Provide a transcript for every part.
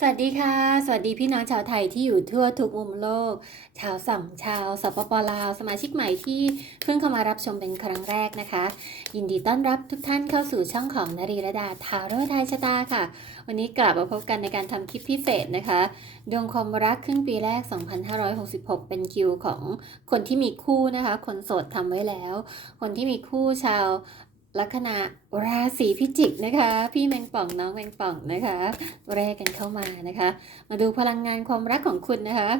สวัสดีค่ะ สวัสดีพี่น้องชาวไทยที่อยู่ทั่วทุกมุมโลก ชาวสั่งชาวสปปลาว สมาชิกใหม่ที่เพิ่งเข้ามารับชมเป็นครั้งแรกนะคะ ยินดีต้อนรับทุกท่านเข้าสู่ช่องของนรีระดาทาโร่ไทยชะตาค่ะ วันนี้กลับมาพบกันในการทำคลิปพิเศษนะคะดวงความรักครึ่งปีแรก 2566 เป็นคิวของคนที่มีคู่นะคะ คนโสดทำไว้แล้ว คนที่มีคู่ชาว ลัคนาราศีพิจิกนะคะ พี่แมงป่องน้องแมงป่องนะคะแรกกันเข้ามานะคะ มาดูพลังงานความรักของคุณนะคะ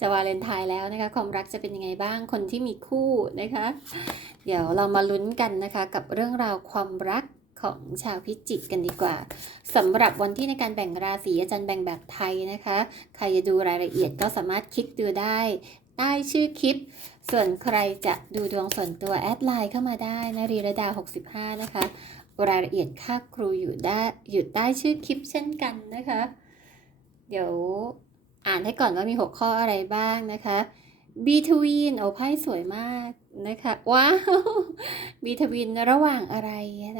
จะวาเลนไทน์แล้วนะคะ ความรักจะเป็นยังไงบ้างคนที่มีคู่นะคะ เดี๋ยวเรามาลุ้นกันนะคะ กับเรื่องราวความรักของชาวพิจิกกันดีกว่าสำหรับวันที่ในการแบ่งราศีอาจารย์แบ่งแบบไทยนะคะ ใครจะดูรายละเอียดก็สามารถคลิกดูได้ ต้ชื่อคลิป ส่วนใครจะดูดวงส่วนตัวแอดไลน์เข้ามาได้นะรีระดา 65 นะคะ รายละเอียดค่าครูอยู่ได้อยู่ใต้ชื่อคลิปเช่นกันนะคะ เดี๋ยวอ่านให้ก่อนว่ามี6ข้ออะไรบ้างนะคะ between โอ้ไพ่สวยมากนะคะ ว้าว between ระหว่างอะไร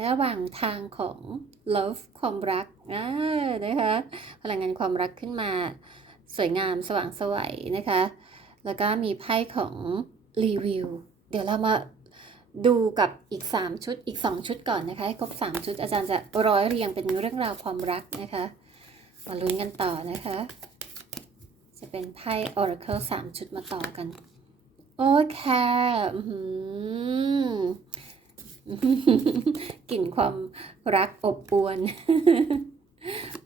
ระหว่างทางของ love ความรักอ่านะคะ พลังงานความรักขึ้นมา สวยงามสว่างสวัยนะคะ แล้วก็มีไพ่ของรีวิว เดี๋ยวเรามาดูกับอีก 3 ชุดอีก 2 ชุดก่อนนะคะให้ครบ 3 ชุดอาจารย์จะร้อยเรียงเป็นเรื่องราวความรักนะคะมาลุ้นกันต่อนะคะ จะเป็นไพ่ Oracle 3 ชุดมาต่อกัน โอเคหือกลิ่นความรักอบอวน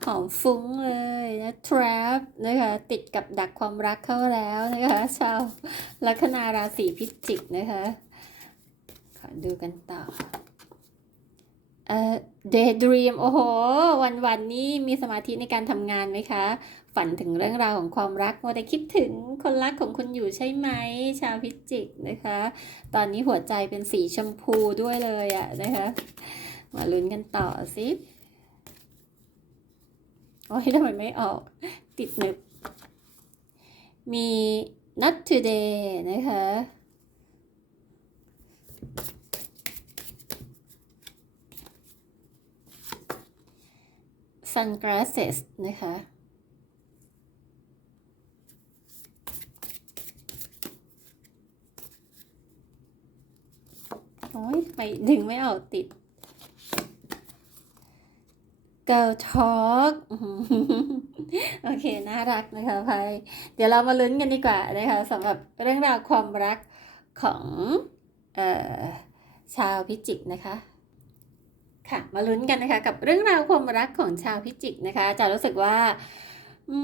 หอมฟุ้งเลยนะ trap นะคะติดกับดักความรักเข้าแล้วนะคะชาวลัคนาราศีพิจิกนะคะ ขอดูกันต่อเอ่อ daydream โอ้โห วันวันนี้มีสมาธิในการทำงานไหมคะ ฝันถึงเรื่องราวของความรักมัวแต่คิดถึงคนรักของคุณอยู่ใช่ไหม ชาวพิจิกนะคะ ตอนนี้หัวใจเป็นสีชมพูด้วยเลยอะนะคะ มาลุ้นกันต่อสิ โอ้ยทำไมไม่ออก ติดหนึบ มี not today นะคะ sunglasses นะคะ โอ้ยไมดึงไม่ออกติด Girl Talk อื้อหือโอเค น่ารักนะคะพายเดี๋ยวเรามาลุ้นกันดีกว่านะคะสำหรับเรื่องราวความรักของออชาวพิจิกนะคะ ค่ะ มาลุ้นกันนะคะ กับเรื่องราวความรักของชาวพิจิกนะคะจะรู้สึกว่า อื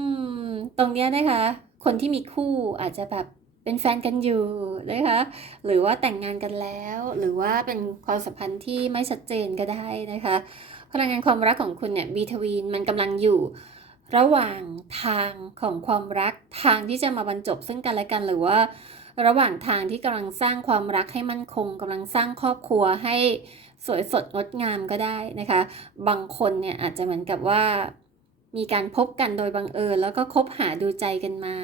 ม ตรงเนี้ยนะคะ คนที่มีคู่อาจจะแบบเป็นแฟนกันอยู่นะคะหรือว่าแต่งงานกันแล้ว หรือว่าเป็นความสัมพันธ์ที่ไม่ชัดเจนก็ได้นะคะ พลังงานความรักของคุณเนี่ยบีทวีนมันกำลังอยู่ ระหว่างทางของความรักทางที่จะมาบรรจบซึ่งกันและกันหรือว่า ระหว่างทางที่กำลังสร้างความรักให้มั่นคงกำลังสร้างครอบครัวให้สวยสดงดงามก็ได้นะคะ บางคนเนี่ยอาจจะเหมือนกับว่ามีการพบกันโดยบังเอิญแล้วก็คบหาดูใจกันมา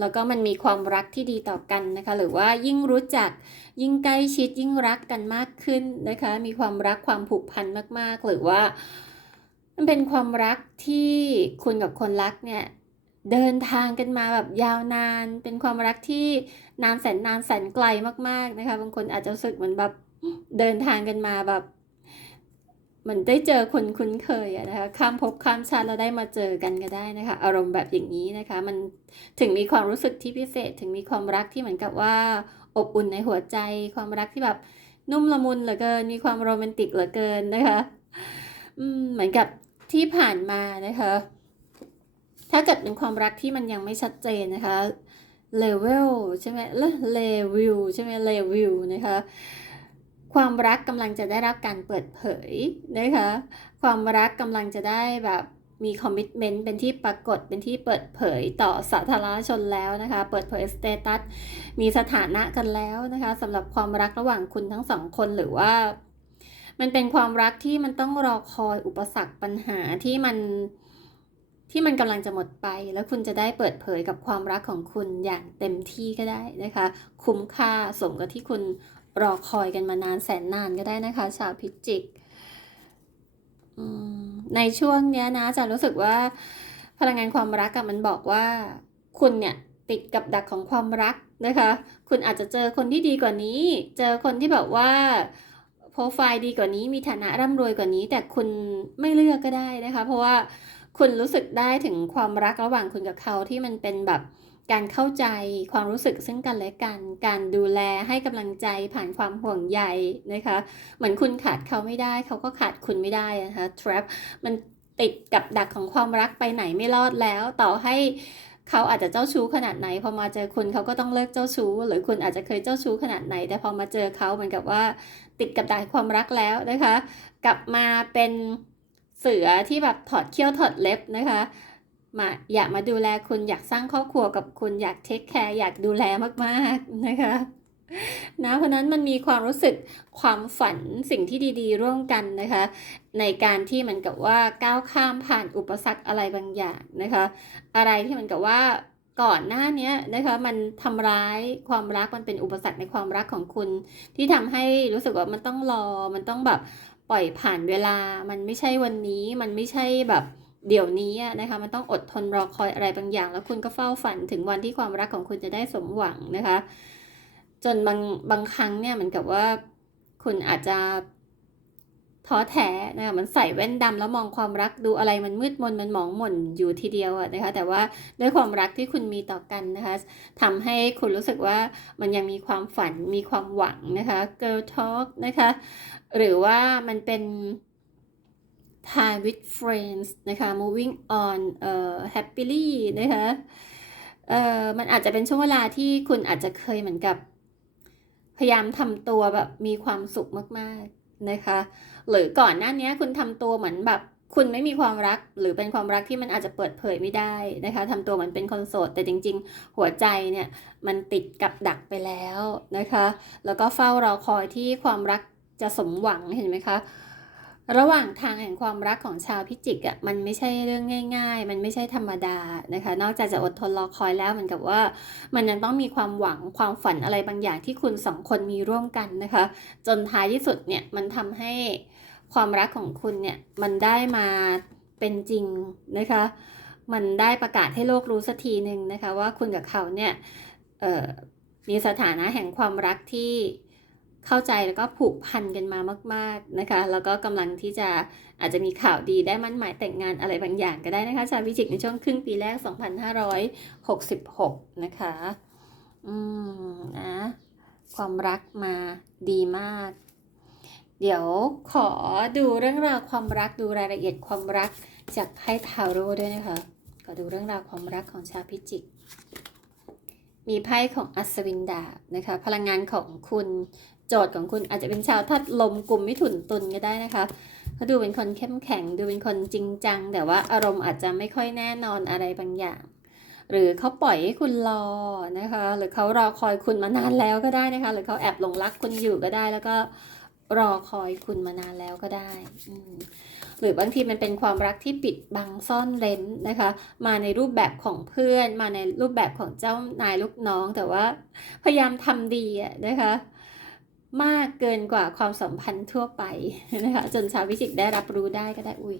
แล้วก็มันมีความรักที่ดีต่อกันนะคะ หรือว่ายิ่งรู้จักยิ่งใกล้ชิดยิ่งรักกันมากขึ้นนะคะ มีความรักความผูกพันมากๆ หรือว่า มันเป็นความรักที่คุณกับคนรักเนี่ยเดินทางกันมาแบบยาวนาน เป็นความรักที่นานแสนนานแสนไกลมากๆนะคะ บางคนอาจจะรู้สึกเหมือนแบบเดินทางกันมาแบบ มือนได้เจอคนคุ้นเคยนะคะข้ามภพข้ามชาติแล้วได้มาเจอกันก็ได้นะคะ อารมณ์แบบอย่างนี้นะคะ มันถึงมีความรู้สึกที่พิเศษ ถึงมีความรักที่เหมือนกับว่าอบอุ่นในหัวใจ ความรักที่แบบนุ่มละมุนเหลือเกิน มีความโรแมนติกเหลือเกินนะคะอืมเหมือนกับที่ผ่านมานะคะ ถ้าเกิดเป็นความรักที่มันยังไม่ชัดเจนนะคะเลเวลใช่ไหมเลเวิวใช่ไหมเลเวิวนะคะ ความรักกำลังจะได้รับการเปิดเผยนะคะความรักกำลังจะได้แบบมีคอมมิชเมนต์เป็นที่ปรากฏเป็นที่เปิดเผยต่อสาธารณชนแล้วนะคะ เปิดเผยสเตตัสมีสถานะกันแล้วนะคะสำหรับความรักระหว่างคุณทั้งสองคนหรือว่า มันเป็นความรักที่มันต้องรอคอยอุปสรรคปัญหาที่มัน ที่มันกำลังจะหมดไป แล้วคุณจะได้เปิดเผยกับความรักของคุณอย่างเต็มที่ก็ได้นะคะ คุ้มค่าสมกับที่คุณรอคอยกันมานานแสนนานก็ได้นะคะ ชาวพิจิกในช่วงเนี้ยนะจะรู้สึกว่าพลังงานความรักมันบอกว่าคุณเนี่ยติดกับดักของความรักนะคะ คุณอาจจะเจอคนที่ดีกว่านี้ เจอคนที่แบบว่าโปรไฟล์ดีกว่านี้ มีฐานะร่ำรวยกว่านี้ แต่คุณไม่เลือกก็ได้นะคะ เพราะว่า คุณรู้สึกได้ถึงความรักระหว่างคุณกับเขาที่มันเป็นแบบการเข้าใจความรู้สึกซึ่งกันและกัน การดูแลให้กำลังใจผ่านความห่วงใยนะคะ เหมือนคุณขาดเขาไม่ได้ เขาก็ขาดคุณไม่ได้นะคะ trap มันติดกับดักของความรักไปไหนไม่รอดแล้ว ต่อให้เขาอาจจะเจ้าชู้ขนาดไหน พอมาเจอคุณเขาก็ต้องเลิกเจ้าชู้ หรือคุณอาจจะเคยเจ้าชู้ขนาดไหน แต่พอมาเจอเขาเหมือนกับว่าติดกับดักความรักแล้วนะคะ กลับมาเป็น เสือที่แบบถอดเขี้ยวถอดเล็บนะคะมาอยากมาดูแลคุณอยากสร้างครอบครัวกับคุณอยากเทคแคร์อยากดูแลมากๆนะคะนะเพราะนั้นมันมีความรู้สึกความฝันสิ่งที่ดีๆ ร่วมกันนะคะ ในการที่มือนกับว่าก้าวข้ามผ่านอุปสรรคอะไรบางอย่างนะคะ อะไรที่มือนกับว่าก่อนหน้านี้นะคะมันทำร้ายความรักมันเป็นอุปสรรคในความรักของคุณ ที่ทำให้รู้สึกว่ามันต้องรอมันต้องแบบ ล่อยผ่านเวลา มันไม่ใช่วันนี้ มันไม่ใช่แบบเดี๋ยวนี้นะคะ มันต้องอดทนรอคอยอะไรบางอย่าง แล้วคุณก็เฝ้าฝันถึงวันที่ความรักของคุณจะได้สมหวังนะคะ จนบางบางครั้งเนี่ยเหมือนกับว่าคุณอาจจะ ท้อแท้นะคะมันใส่แว่นดำแล้วมองความรักดูอะไรมันมืดมนมันหมองหม่นอยู่ทีเดียวอะนะคะ แต่ว่าด้วยความรักที่คุณมีต่อกันนะคะทำให้คุณรู้สึกว่ามันยังมีความฝันมีความหวังนะคะ girl talk นะคะ หรือว่ามันเป็น time with friends นะคะ moving on เอ่อ happily นะคะเอ่อมันอาจจะเป็นช่วงเวลาที่คุณอาจจะเคยเหมือนกับ พยายามทำตัวแบบมีความสุขมากๆ นะคะ หรือก่อนหน้านี้คุณทำตัวเหมือนแบบคุณไม่มีความรักหรือเป็นความรักที่มันอาจจะเปิดเผยไม่ได้นะคะทำตัวเหมือนเป็นคนโสด แต่จริง ๆ หัวใจเนี่ยมันติดกับดักไปแล้วนะคะ แล้วก็เฝ้ารอคอยที่ความรักจะสมหวังเห็นไหมคะ ระหว่างทางแห่งความรักของชาวพิจิกอะมันไม่ใช่เรื่องง่าย ๆ มันไม่ใช่ธรรมดานะคะ นอกจากจะอดทนรอคอยแล้วเหมือนกับว่า มันยังต้องมีความหวังความฝันอะไรบางอย่างที่คุณสองคนมีร่วมกันนะคะ จนท้ายที่สุดเนี่ยมันทำให้ความรักของคุณเนี่ยมันได้มาเป็นจริงนะคะ มันได้ประกาศให้โลกรู้สักทีหนึ่งนะคะ ว่าคุณกับเขาเนี่ยมีสถานะแห่งความรักที่ เข้าใจแล้วก็ผูกพันกันมามาก ๆนะคะ แล้วก็กำลังที่จะอาจจะมีข่าวดีได้มั่นหมายแต่งงานอะไรบางอย่างก็ได้นะคะชาวพิจิกในช่วงครึ่งปีแรก 2566 นะคะ อืมนะความรักมาดีมาก เดี๋ยวขอดูเรื่องราวความรักดูรายละเอียดความรักจากไพ่ทาโร่ด้วยนะคะขอดูเรื่องราวความรักของชาวพิจิกมีไพ่ของอัศวินดาบนะคะ พลังงานของคุณ โจทย์ของคุณอาจจะเป็นชาวธาตุลมกลุ่มมิถุนตุลก็ได้นะคะเขาดูเป็นคนเข้มแข็งดูเป็นคนจริงจัง แต่ว่าอารมณ์อาจจะไม่ค่อยแน่นอนอะไรบางอย่าง หรือเขาปล่อยให้คุณรอนะคะ หรือเขารอคอยคุณมานานแล้วก็ได้นะคะ หรือเขาแอบหลงรักคุณอยู่ก็ได้แล้วก็รอคอยคุณมานานแล้วก็ได้ หรือบางทีมันเป็นความรักที่ปิดบังซ่อนเร้นนะคะ มาในรูปแบบของเพื่อน มาในรูปแบบของเจ้านายลูกน้อง แต่ว่าพยายามทำดีนะคะ มากเกินกว่าความสัมพันธ์ทั่วไปนะคะจนชาววิจิกได้รับรู้ได้ก็ได้อุ้ย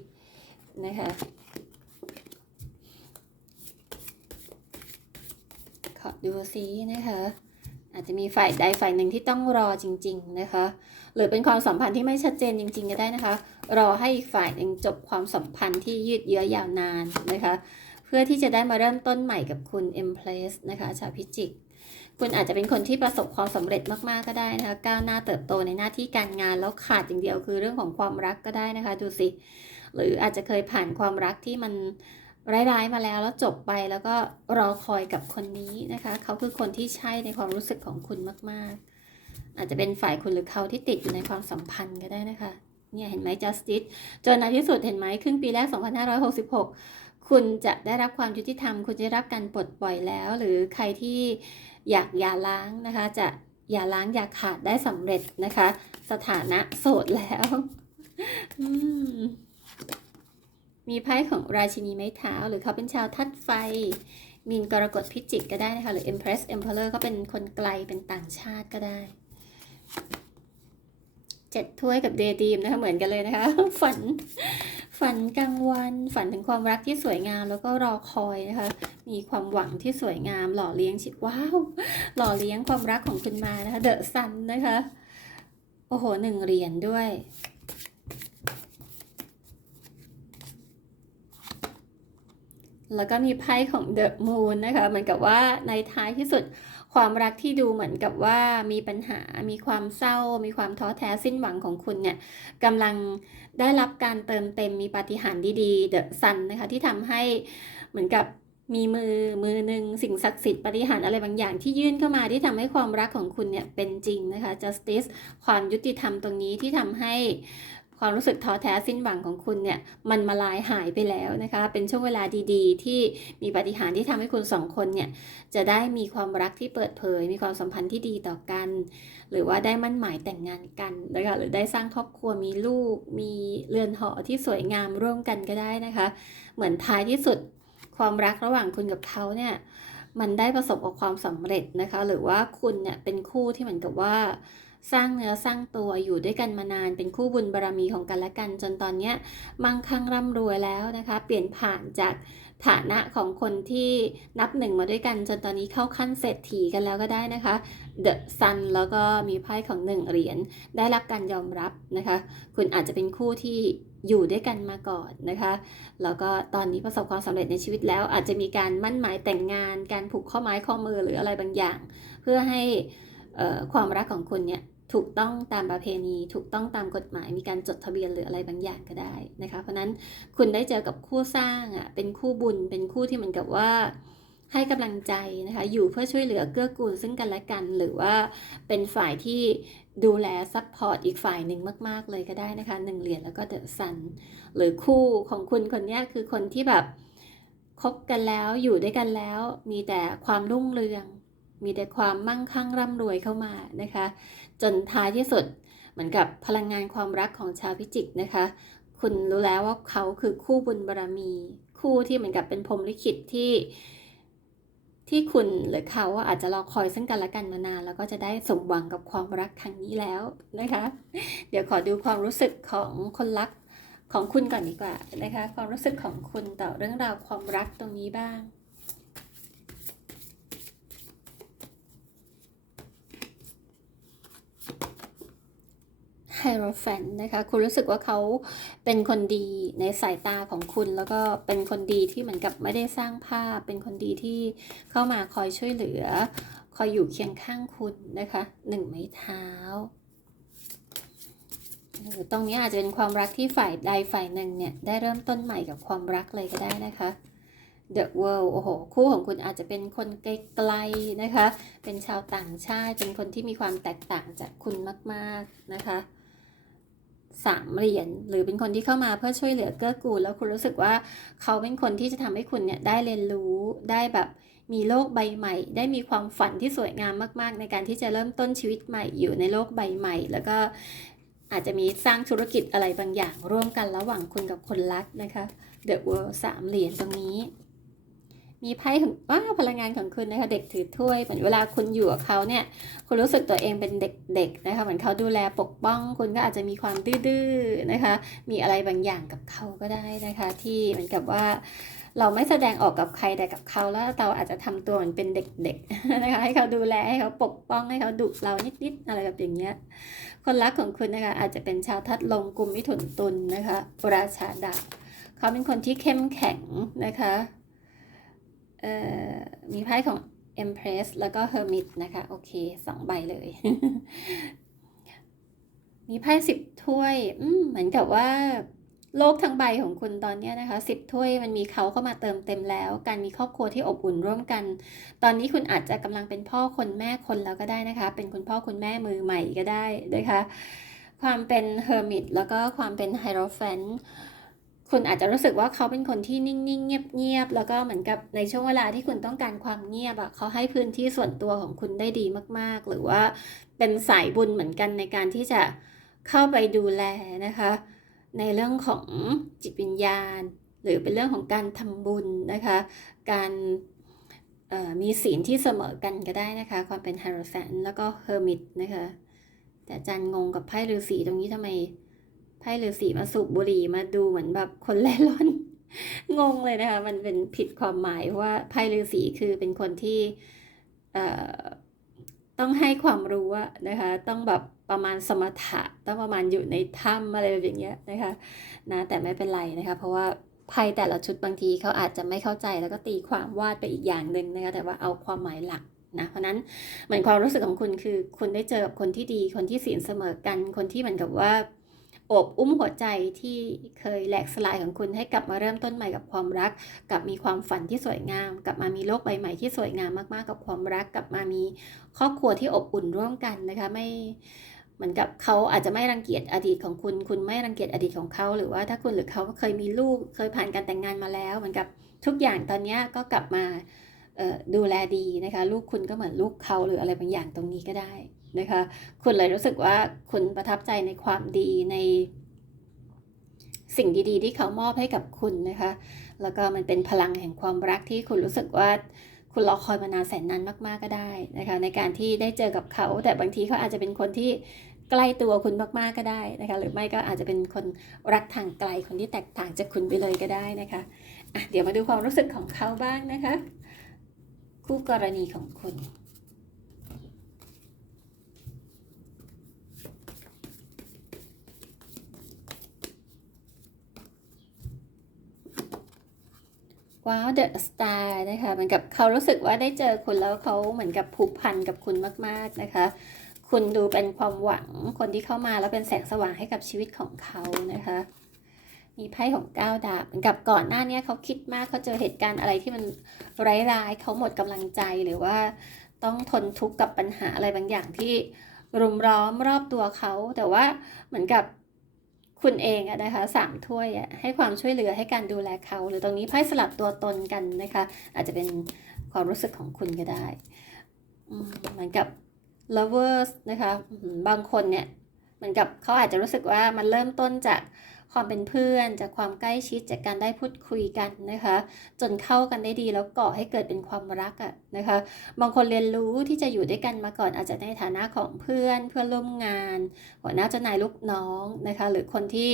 นะคะขอดูซินะคะอาจจะมีฝ่ายใดฝ่ายหนึ่งที่ต้องรอจริง ๆนะคะ หรือเป็นความสัมพันธ์ที่ไม่ชัดเจนจริง ๆ ก็ได้นะคะ รอให้อีกฝ่ายหนึ่งจบความสัมพันธ์ที่ยืดเยื้อยาวนานนะคะ เพื่อที่จะได้มาเริ่มต้นใหม่กับคุณ e m p l a c e นะคะชาวพิจิก คุณอาจจะเป็นคนที่ประสบความสำเร็จมากๆก็ได้นะคะก้าวหน้าเติบโตในหน้าที่การงานแล้วขาดอย่างเดียวคือเรื่องของความรักก็ได้นะคะ ดูสิหรืออาจจะเคยผ่านความรักที่มันร้ายๆมาแล้วแล้วจบไปแล้วก็รอคอยกับคนนี้นะคะเขาคือคนที่ใช่ในความรู้สึกของคุณมากๆ อาจจะเป็นฝ่ายคุณหรือเขาที่ติดอยู่ในความสัมพันธ์ก็ได้นะคะเนี่ยเห็นไหม justice จนในที่สุดเห็นไหมครึ่งปีแรก 2566 คุณจะได้รับความยุติธรรม คุณจะได้รับการปลดปล่อยแล้ว หรือใครที่ อยากอย่าล้างนะคะจะอย่าล้างอย่าขาดได้สำเร็จนะคะ สถานะโสดแล้วมมีไพ่ของราชินีไม้เท้า หรือเขาเป็นชาวทัดไฟ มีนกรกฎพิจิกก็ได้นะคะ หรือ Empress Emperor ก็เป็นคนไกลเป็นต่างชาติก็ได้ เจ็ดถ้วยกับเดย์ดีมนะคะเหมือนกันเลยนะคะ ฝันฝันกลางวันฝันถึงความรักที่สวยงามแล้วก็รอคอยนะคะ มีความหวังที่สวยงาม หล่อเลี้ยงชิว้าวหล่อเลี้ยงความรักของคุณมานะคะเดอะซันนะคะโอ้โหหนึ่งเหรียญด้วยแล้วก็มีไพ่ของเดอะมูนนะคะ เหมือนกับว่าในท้ายที่สุด ความรักที่ดูเหมือนกับว่ามีปัญหา มีความเศร้า มีความท้อแท้สิ้นหวังของคุณเนี่ยกำลังได้รับการเติมเต็มมีปาฏิหาริย์ดีๆเดอะซันนะคะที่ทำให้เหมือนกับมีมือมือหนึ่งสิ่งศักดิ์สิทธิ์ปฏิหารอะไรบางอย่างที่ยื่นเข้ามาที่ทำให้ความรักของคุณเนี่ยเป็นจริงนะคะ justice ความยุติธรรมตรงนี้ที่ทำให้ ความรู้สึกท้อแท้สิ้นหวังของคุณเนี่ยมันมาลายหายไปแล้วนะคะ เป็นช่วงเวลาดีๆ ที่มีปฏิหารที่ทำให้คุณสองคนเนี่ยจะได้มีความรักที่เปิดเผย มีความสัมพันธ์ที่ดีต่อกัน หรือว่าได้มั่นหมายแต่งงานกันนะคะหรือได้สร้างครอบครัวมีลูก มีเรือนหอที่สวยงามร่วมกันก็ได้นะคะ เหมือนท้ายที่สุดความรักระหว่างคุณกับเขาเนี่ยมันได้ประสบกับความสำเร็จนะคะ หรือว่าคุณเนี่ยเป็นคู่ที่เหมือนกับว่า สร้างเนื้อสร้างตัวอยู่ด้วยกันมานาน เป็นคู่บุญบารรมีของกันและกัน จนตอนเนี้มั่งคั่งร่ำรวยแล้วนะคะ เปลี่ยนผ่านจากฐานะของคนที่นับหนึ่งมาด้วยกัน จนตอนนี้เข้าขั้นเศรษฐีกันแล้วก็ได้นะคะ The Sun แล้วก็มีไพ่ของหนึ่งเหรียญได้รับการยอมรับนะคะ คุณอาจจะเป็นคู่ที่อยู่ด้วยกันมาก่อนนะคะ แล้วก็ตอนนี้ประสบความสำเร็จในชีวิตแล้ว อาจจะมีการมั่นหมายแต่งงาน การผูกข้อไม้ข้อมือหรืออะไรบางอย่าง เพื่อให้ความรักของคุณเนี่ย ถูกต้องตามประเพณี ถูกต้องตามกฎหมาย มีการจดทะเบียนหรืออะไรบางอย่างก็ได้นะคะ เพราะนั้นคุณได้เจอกับคู่สร้างอะเป็นคู่บุญ เป็นคู่ที่เหมือนกับว่าให้กำลังใจนะคะ อยู่เพื่อช่วยเหลือเกื้อกูลซึ่งกันและกัน หรือว่าเป็นฝ่ายที่ดูแลซัพพอร์ตอีกฝ่ายหนึ่งมาก ๆ เลยก็ได้นะคะหนึ่งเหรียญแล้วก็เดอะซันหรือคู่ของคุณคนนี้คือคนที่แบบคบกันแล้วอยู่ด้วยกันแล้ว มีแต่ความรุ่งเรือง มีแต่ความมั่งคั่งร่ำรวยเข้ามานะคะ จนท้ายที่สุด เหมือนกับพลังงานความรักของชาวพิจิกนะคะ คุณรู้แล้วว่าเขาคือคู่บุญบารรมี คู่ที่เหมือนกับเป็นพรหมลิขิตที่ ที่คุณหรือเขาอาจจะรอคอยซึ่งกันและกันมานาน แล้วก็จะได้สมหวังกับความรักครั้งนี้แล้วนะคะ เดี๋ยวขอดูความรู้สึกของคนรักของคุณก่อนดีกว่านะคะ ความรู้สึกของคุณต่อเรื่องราวความรักตรงนี้บ้าง ไฮโรแฟนนะคะ คุณรู้สึกว่าเขาเป็นคนดีในสายตาของคุณ แล้วก็เป็นคนดีที่เหมือนกับไม่ได้สร้างภาพ เป็นคนดีที่เข้ามาคอยช่วยเหลือ คอยอยู่เคียงข้างคุณนะคะหนึ่งไม้เท้าหรือตรงนี้อาจจะเป็นความรักที่ฝ่ายใดฝ่ายหนึ่งเนี่ย ได้เริ่มต้นใหม่กับความรักเลยก็ได้นะคะ The World โอ้โห คู่ของคุณอาจจะเป็นคนไกลๆนะคะ เป็นชาวต่างชาติ เป็นคนที่มีความแตกต่างจากคุณมาก ๆ นะคะ สามเหรียญหรือเป็นคนที่เข้ามาเพื่อช่วยเหลือเกื้อกูล แล้วคุณรู้สึกว่าเขาเป็นคนที่จะทำให้คุณเนี่ยได้เรียนรู้ได้แบบมีโลกใบใหม่ ได้มีความฝันที่สวยงามมาก ๆ ในการที่จะเริ่มต้นชีวิตใหม่อยู่ในโลกใบใหม่ แล้วก็อาจจะมีสร้างธุรกิจอะไรบางอย่างร่วมกันระหว่างคุณกับคนรักนะคะ The World สามเหรียญตรงนี้ มีไพ่ของว้าพลังงานของคุณนะคะเด็กถือถ้วยเหมือนเวลาคุณอยู่กับเขาเนี่ยคุณรู้สึกตัวเองเป็นเด็กๆนะคะเหมือนเขาดูแลปกป้อง คุณก็อาจจะมีความดื้อๆนะคะ มีอะไรบางอย่างกับเขาก็ได้นะคะ ที่เหมือนกับว่าเราไม่แสดงออกกับใครแต่กับเขาแล้วเราอาจจะทำตัวเหมือนเป็นเด็กๆนะคะให้เขาดูแลให้เขาปกป้องให้เขาดุเรานิดๆอะไรแบบอย่างเงี้ยคนรักของคุณนะคะอาจจะเป็นชาวทัดลงกลุ่มมิถุนตุลนะคะราชาดาบเขาเป็นคนที่เข้มแข็งนะคะ มีไพ่ของ Empress แล้วก็ Hermit นะคะ โอเคสองใบเลย มีไพ่สิบถ้วยเหมือนกับว่า โลกทั้งใบของคุณตอนนี้นะคะสิบถ้วยมันมีเขาเข้ามาเติมเต็มแล้ว การมีครอบครัวที่อบอุ่นร่วมกัน ตอนนี้คุณอาจจะกำลังเป็นพ่อคนแม่คนแล้วก็ได้นะคะ เป็นคุณพ่อคุณแม่มือใหม่ก็ได้นะคะ ความเป็นเฮอร์มิตแล้วก็ความเป็นไฮโรแฟน คุณอาจจะรู้สึกว่าเขาเป็นคนที่นิ่งๆ เงียบๆ แล้วก็เหมือนกับในช่วงเวลาที่คุณต้องการความเงียบอะเขาให้พื้นที่ส่วนตัวของคุณได้ดีมากๆ หรือว่าเป็นสายบุญเหมือนกันในการที่จะเข้าไปดูแลนะคะ ในเรื่องของจิตวิญญาณ หรือเป็นเรื่องของการทำบุญนะคะ การมีศีลที่เสมอกันก็ได้นะคะ ความเป็นฮโรแฟนแล้วก็เฮอร์มิตนะคะ แต่จารย์งงกับไพ่ฤาษีตรงนี้ทำไม ไพ่ฤาษีมาสูบบุหรี่มาดูเหมือนแบบคนเล่ร่อนงงเลยนะคะ มันเป็นผิดความหมายว่าไพ่ฤาษีคือเป็นคนที่ต้องให้ความรู้นะคะ ต้องแบบประมาณสมถะ ต้องประมาณอยู่ในถ้ำอะไรแบบอย่างเงี้ยนะคะ นะ แต่ไม่เป็นไรนะคะ เพราะว่าไพ่แต่ละชุดบางทีเขาอาจจะไม่เข้าใจแล้วก็ตีความวาดไปอีกอย่างหนึ่งนะคะ แต่ว่าเอาความหมายหลักนะ เพราะนั้นเหมือนความรู้สึกของคุณคือคุณได้เจอกับคนที่ดี คนที่ศีลเสมอกัน คนที่เหมือนกับว่า อบอุ้มหัวใจที่เคยแหลกสลายของคุณให้กลับมาเริ่มต้นใหม่กับความรัก กลับมีความฝันที่สวยงาม กลับมามีโลกใบใหม่ที่สวยงามมากๆ กับความรัก กลับมามีครอบครัวที่อบอุ่นร่วมกันนะคะไม่เหมือนกับเขาอาจจะไม่รังเกียจอดีตของคุณ คุณไม่รังเกียจอดีตของเขาหรือว่าถ้าคุณหรือเขาก็เคยมีลูกเคยผ่านการแต่งงานมาแล้ว เหมือนกับทุกอย่างตอนนี้ก็กลับมาดูแลดีนะคะ ลูกคุณก็เหมือนลูกเขาหรืออะไรบางอย่างตรงนี้ก็ได้ นะคะ คุณเลยรู้สึกว่าคุณประทับใจในความดีในสิ่งดีๆ ที่เขามอบให้กับคุณนะคะ แล้วก็มันเป็นพลังแห่งความรักที่คุณรู้สึกว่าคุณรอคอยมานานแสนนานมาก ๆ ก็ได้นะคะ ในการที่ได้เจอกับเขา แต่บางทีเขาอาจจะเป็นคนที่ใกล้ตัวคุณมากๆก็ได้นะคะ หรือไม่ก็อาจจะเป็นคนรักทางไกลคนที่แตกต่างจากคุณไปเลยก็ได้นะคะะเดี๋ยวมาดูความรู้สึกของเขาบ้างนะคะ คู่กรณีของคุณ ว้าวเดอะสตาร์นะคะเหมือนกับเขารู้สึกว่าได้เจอคุณแล้วเขาเหมือนกับผูกพันกับคุณมาก ๆ นะคะ คุณดูเป็นความหวังคนที่เข้ามาแล้วเป็นแสงสว่างให้กับชีวิตของเขานะคะ มีไพ่ของก้าวดาบเหมือนกับก่อนหน้านี้เขาคิดมากเขาเจอเหตุการณ์อะไรที่มันร้ายๆเขาหมดกำลังใจหรือว่าต้องทนทุกข์กับปัญหาอะไรบางอย่างที่รุมล้อมรอบตัวเขา แต่ว่าเหมือนกับ คุณเองนะคะสามถ้วยให้ความช่วยเหลือให้การดูแลเขา หรือตรงนี้ไพ่สลับตัวตนกันนะคะ อาจจะเป็นความรู้สึกของคุณก็ได้เหมือนกับ lovers นะคะบางคนเนี่ยเหมือนกับเขาอาจจะรู้สึกว่ามันเริ่มต้นจาก ความเป็นเพื่อน จากความใกล้ชิดจากการได้พูดคุยกันนะคะ จนเข้ากันได้ดีแล้วก่อให้เกิดเป็นความรักอะนะคะ บางคนเรียนรู้ที่จะอยู่ด้วยกันมาก่อนอาจจะในฐานะของเพื่อนเพื่อนร่วมงานหัวหน้าเจ้านายลูกน้องนะคะ หรือคนที่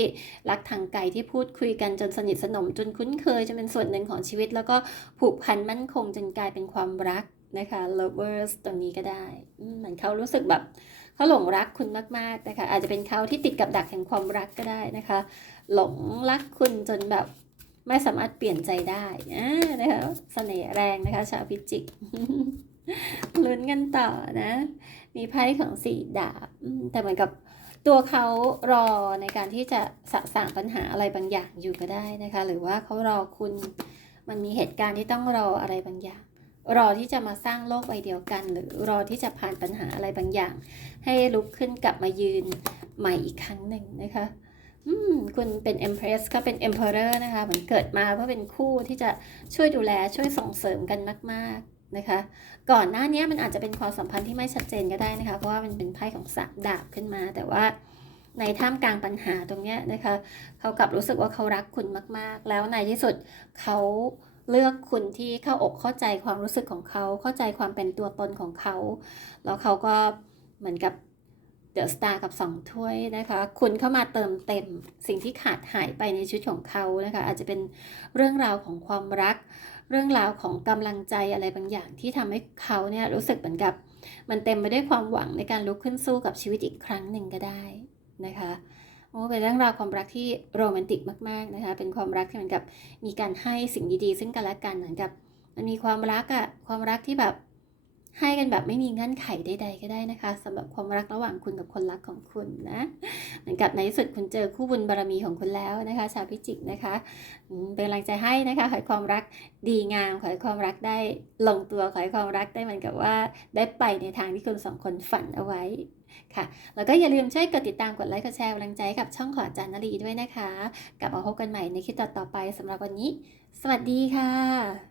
รักทางไกลที่พูดคุยกันจนสนิทสนมจนคุ้นเคยจนเป็นส่วนหนึ่งของชีวิต แล้วก็ผูกพันมั่นคงจนกลายเป็นความรักนะคะ lovers ตรงนี้ก็ได้เหมือนเขารู้สึกแบบ เขาหลงรักคุณมากๆนะคะ อาจจะเป็นเขาที่ติดกับดักแห่งความรักก็ได้นะคะ หลงรักคุณจนแบบไม่สามารถเปลี่ยนใจได้นะคะเสน่ห์แรงนะคะ ชาวพิจิกลุ้นกันต่อนะ มีไพ่ของสี่ดาบ แต่เหมือนกับตัวเขารอในการที่จะสะสางปัญหาอะไรบางอย่างอยู่ก็ได้นะคะ หรือว่าเขารอคุณมันมีเหตุการณ์ที่ต้องรออะไรบางอย่าง รอที่จะมาสร้างโลกใบเดียวกัน หรือรอที่จะผ่านปัญหาอะไรบางอย่าง ให้ลุกขึ้นกลับมายืนใหม่อีกครั้งหนึ่งนะคะคุณเป็น Empress ก็เป็น Emperor นะคะเหมือนเกิดมาเพื่อเป็นคู่ที่จะช่วยดูแลช่วยส่งเสริมกันมาก ๆนะคะ ก่อนหน้านี้มันอาจจะเป็นความสัมพันธ์ที่ไม่ชัดเจนก็ได้นะคะ เพราะว่ามันเป็นไพ่ของสามดาบขึ้นมา แต่ว่าในท่ามกลางปัญหาตรงนี้นะคะ เขากลับรู้สึกว่าเขารักคุณมาก ๆ แล้วในที่สุดเขา เลือกคุณที่เข้าอกเข้าใจความรู้สึกของเขา เข้าใจความเป็นตัวตนของเขา แล้วเขาก็เหมือนกับเดอะสตาร์กับสองถ้วยนะคะ คุณเข้ามาเติมเต็มสิ่งที่ขาดหายไปในชีวิตของเขานะคะ อาจจะเป็นเรื่องราวของความรัก เรื่องราวของกำลังใจอะไรบางอย่างที่ทำให้เขาเนี่ยรู้สึกเหมือนกับ มันเต็มไปด้วยความหวังในการลุกขึ้นสู้กับชีวิตอีกครั้งหนึ่งก็ได้นะคะ โอ้เป็นเรื่องราวความรักที่โรแมนติกมาก ๆนะคะ เป็นความรักที่เหมือนกับมีการให้สิ่งดีๆ ซึ่งกันและกันเหมือนกับมันมีความรักอะความรักที่แบบ ให้กันแบบไม่มีเงื่อนไขใดๆก็ได้นะคะสำหรับความรักระหว่างคุณกับคนรักของคุณนะเหมือนกับในที่สุดคุณเจอคู่บุญบารมีของคุณแล้วนะคะ ชาวพิจิกนะคะเป็นกำลังใจให้นะคะขอให้ความรักดีงามขอให้ความรักได้ลงตัวขอให้ความรักได้เหมือนกับว่าได้ไปในทางที่คุณสองคนฝันเอาไว้ค่ะ แล้วก็อย่าลืมช่วยกดติดตามกดไลค์กดแชร์กำลังใจกับช่องขอจารย์นรีด้วยนะคะ กลับมาพบกันใหม่ในคลิปต่อๆไปสำหรับวันนี้ สวัสดีค่ะ